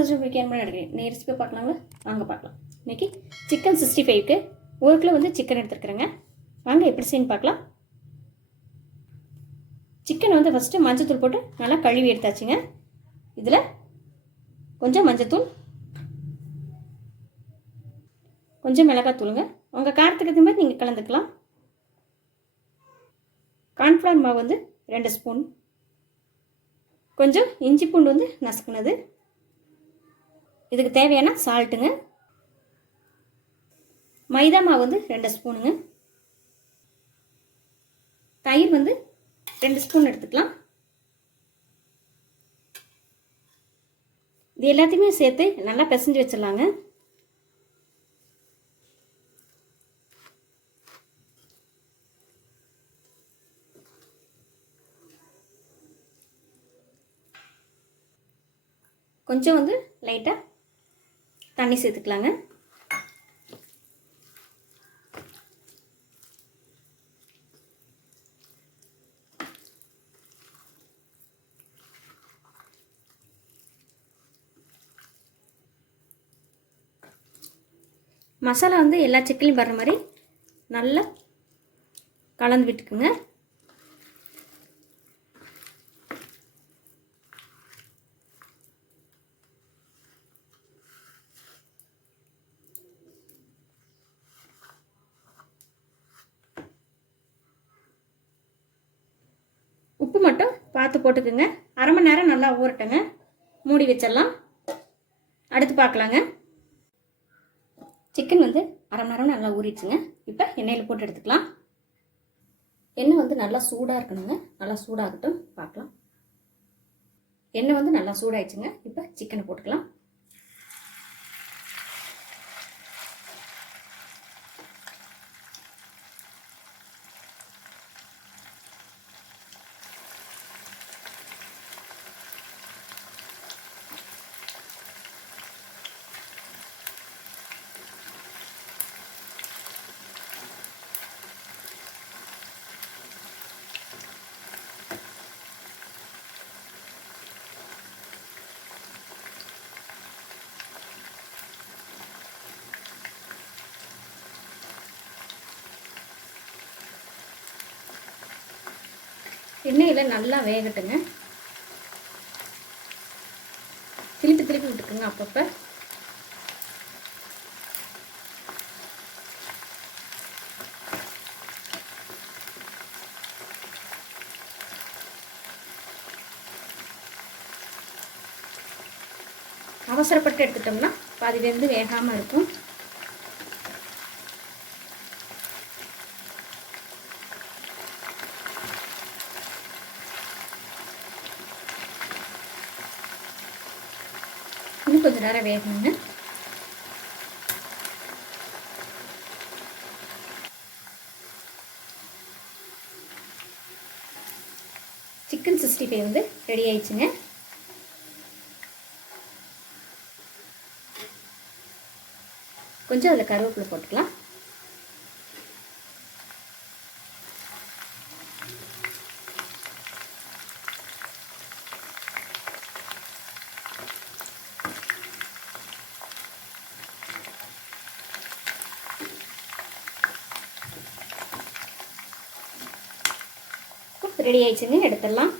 எடுக்கிறேன் ரெசிபி பார்க்கலாங்களா? வாங்க பார்க்கலாம். இன்றைக்கி சிக்கன் 65க்கு 1 கிலோ வந்து சிக்கன் எடுத்துருக்குறேங்க. வாங்க எப்படி செய்யணும் பார்க்கலாம். சிக்கன் வந்து ஃபஸ்ட்டு மஞ்சத்தூள் போட்டு நல்லா கழுவி எடுத்தாச்சுங்க. இதில் கொஞ்சம் மஞ்சத்தூள், கொஞ்சம் மிளகாத்தூளுங்க. உங்கள் காரத்துக்கு ஏற்ற மாதிரி நீங்கள் கலந்துக்கலாம். கார்ன்ஃப்ளவர் மாவு வந்து 2 ஸ்பூன், கொஞ்சம் இஞ்சி பூண்டு வந்து நசுக்குனது, இதுக்கு தேவையான சால்ட்டுங்க, மைதா மாவு வந்து 2 ஸ்பூனுங்க, தயிர் வந்து 2 ஸ்பூன் எடுத்துக்கலாம். இது எல்லாத்தையுமே சேர்த்து நல்லா பிசைஞ்சு வச்சிடலாங்க. கொஞ்சம் வந்து லைட்டாக தண்ணி சேர்த்துக்கலாங்க. மசாலா வந்து எல்லா சிக்கன்லையும் வர்ற மாதிரி நல்லா கலந்து விட்டுக்குங்க. உப்பு மட்டும் பார்த்து போட்டுக்குங்க. அரை மணி நேரம் நல்லா ஊறட்டுங்க. மூடி வச்சிடலாம். அடுத்து பார்க்கலாங்க. சிக்கன் வந்து அரை மணி நேரம் நல்லா ஊறிடுச்சுங்க. இப்போ எண்ணெயில் போட்டு எடுத்துக்கலாம். எண்ணெய் வந்து நல்லா சூடாக இருக்கணுங்க. நல்லா சூடாகட்டும், பார்க்கலாம். எண்ணெய் வந்து நல்லா சூடாயிடுச்சுங்க. இப்போ சிக்கனை போட்டுக்கலாம். எண்ணெயில் நல்லா வேகட்டுங்க. திருப்பி திருப்பி விட்டுக்குங்க அப்பப்போ. அவசரப்பட்டு எடுத்துட்டோம்னா பாதி வெந்து வேகாமல் இருக்கும். இன்னும் கொஞ்சம் நேரம் வேகணுங்க. சிக்கன் 65 வந்து ரெடி ஆயிடுச்சுங்க. கொஞ்சம் அதில் கருவேப்பிலை போட்டுக்கலாம். ரெடி ஆயிடுச்சுங்க. எடுத்துடலாம்.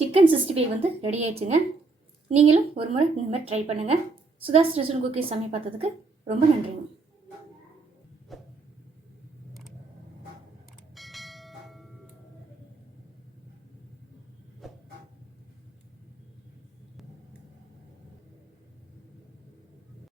சிக்கன் 65 வந்து ரெடி ஆயிடுச்சுங்க. நீங்களும் ஒரு முறை இந்த மாதிரி ட்ரை பண்ணுங்கள். சுதாஸ் ரெஸ்டாரண்ட் குக்கீஸ் சமையல் பார்த்ததுக்கு ரொம்ப நன்றிங்க.